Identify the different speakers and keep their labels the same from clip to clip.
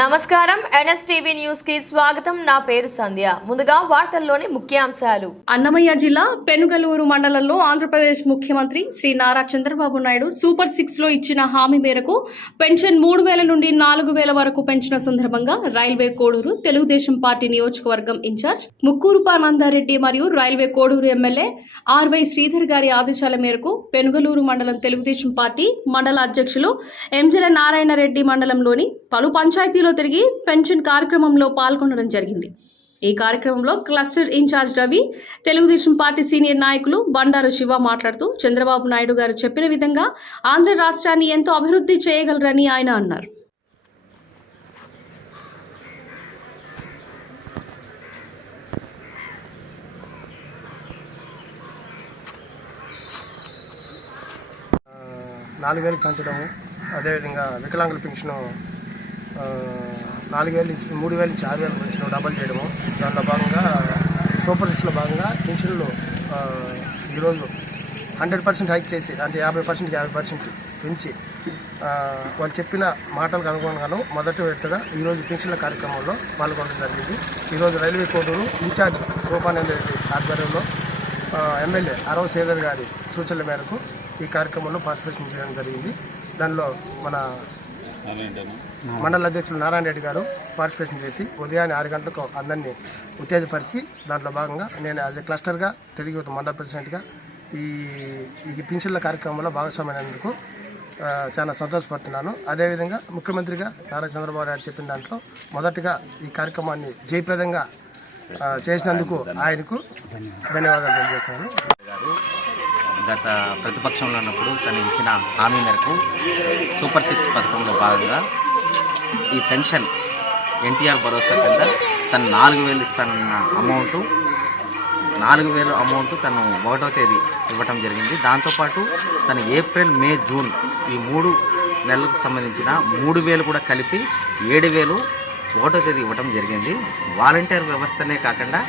Speaker 1: నమస్కారం. ఎన్ఎస్టీవీ న్యూస్కి స్వాగతం. నా పేరు సంధ్య. ముందుగా వార్తల్లోని ముఖ్యాంశాలు.
Speaker 2: అన్నమయ్య జిల్లా పెనుగలూరు మండలంలో ఆంధ్రప్రదేశ్ ముఖ్యమంత్రి శ్రీ నారా చంద్రబాబు నాయుడు సూపర్ సిక్స్లో ఇచ్చిన హామీ మేరకు పెన్షన్ మూడు వేల నుండి నాలుగు వేల వరకు పెంచిన సందర్భంగా రైల్వే కోడూరు తెలుగుదేశం పార్టీ నియోజకవర్గం ఇన్ఛార్జ్ ముక్కూరు పానందారెడ్డి మరియు railway Koduru MLA RY Sridhar గారి ఆదేశాల మేరకు పెనుగలూరు మండలం తెలుగుదేశం పార్టీ మండల అధ్యక్షులు ఎంజల నారాయణ రెడ్డి మండలంలోని పలు పంచాయతీ ఏపీలో తిరిగి పెన్షన్ కార్యక్రమంలో పాల్గొనడం జరిగింది. ఈ కార్యక్రమంలో cluster in charge Ravi Telugu Desam party senior నాయకులు బండారు శివ మాట్లాడుతూ చంద్రబాబు నాయుడు గారు చెప్పిన విధంగా ఆంధ్ర రాష్ట్రాన్ని ఎంతో అభివృద్ధి చేయగలరని ఆయన అన్నారు.
Speaker 3: నాలుగు అదేవిధంగా వికలాంగుల పెన్షను నాలుగు వేలు మూడు వేల నుంచి ఆరు వేలు పెంచడం డబల్ చేయడము. దాంట్లో భాగంగా సూపర్ సిక్స్లో భాగంగా పెన్షన్లు ఈరోజు హండ్రెడ్ పర్సెంట్ హైక్ చేసి అంటే యాభై పర్సెంట్కి యాభై పర్సెంట్ పెంచి వాళ్ళు చెప్పిన మాటలకు అనుగుణంగాను మొదటి విడతగా ఈరోజు పెన్షన్ల కార్యక్రమంలో పాల్గొనడం జరిగింది. ఈరోజు railway Koduru in charge Rupananda Reddy ఆధ్వర్యంలో ఎమ్మెల్యే అరవ సేదర్ గారి సూచనల మేరకు ఈ కార్యక్రమంలో పార్టిసిపేషన్ చేయడం జరిగింది. దానిలో మన మండల అధ్యక్షులు నారాయణ రెడ్డి గారు పార్టిసిపేషన్ చేసి ఉదయాన్నే ఆరు గంటలకు అందరినీ ఉత్తేజపరిచి దాంట్లో భాగంగా నేను యాజ్ ఎ క్లస్టర్గా తెలుగు యువత మండల ప్రెసిడెంట్గా ఈ ఈ పింఛన్ల కార్యక్రమంలో భాగస్వామైనందుకు చాలా సంతోషపడుతున్నాను. అదేవిధంగా ముఖ్యమంత్రిగా నారా చంద్రబాబు నాయుడు చెప్పిన దాంట్లో మొదటగా ఈ కార్యక్రమాన్ని జయప్రదంగా చేసినందుకు ఆయనకు ధన్యవాదాలు తెలియజేస్తున్నాను.
Speaker 4: గత ప్రతిపక్షంలో ఉన్నప్పుడు తను ఇచ్చిన హామీ మేరకు సూపర్ సిక్స్ పథకంలో భాగంగా ఈ పెన్షన్ ఎన్టీఆర్ భరోసా కింద తను నాలుగు వేలు ఇస్తానన్న అమౌంట్ నాలుగు వేలు అమౌంట్ తను ఒకటో తేదీ ఇవ్వటం జరిగింది. దాంతోపాటు తను ఏప్రిల్ మే జూన్ ఈ మూడు నెలలకు సంబంధించిన మూడు వేలు కూడా కలిపి ఏడు వేలు ఒకటో తేదీ ఇవ్వటం జరిగింది. వాలంటీర్ వ్యవస్థనే కాకుండా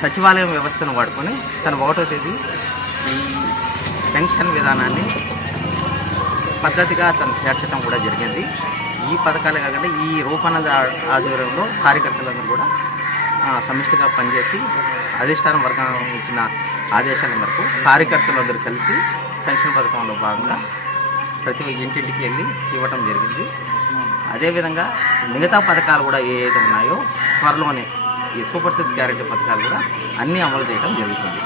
Speaker 4: సచివాలయం వ్యవస్థను వాడుకొని తను ఒకటో తేదీ పెన్షన్ విధానాన్ని పద్ధతిగా తను చేర్చడం కూడా జరిగింది. ఈ పథకాలే కాకుండా ఈ రూపానంద ఆధ్వర్యంలో కార్యకర్తలందరూ కూడా సమిష్టిగా పనిచేసి అధిష్టానం వర్గం ఇచ్చిన ఆదేశాల మేరకు కార్యకర్తలందరూ కలిసి పెన్షన్ పథకంలో భాగంగా ప్రతి ఇంటింటికి వెళ్ళి ఇవ్వటం జరిగింది. అదేవిధంగా మిగతా పథకాలు కూడా ఏ ఉన్నాయో త్వరలోనే ఈ సూపర్ సిక్స్ గ్యారెంటీ పథకాలు కూడా అన్నీ అమలు చేయడం జరుగుతుంది.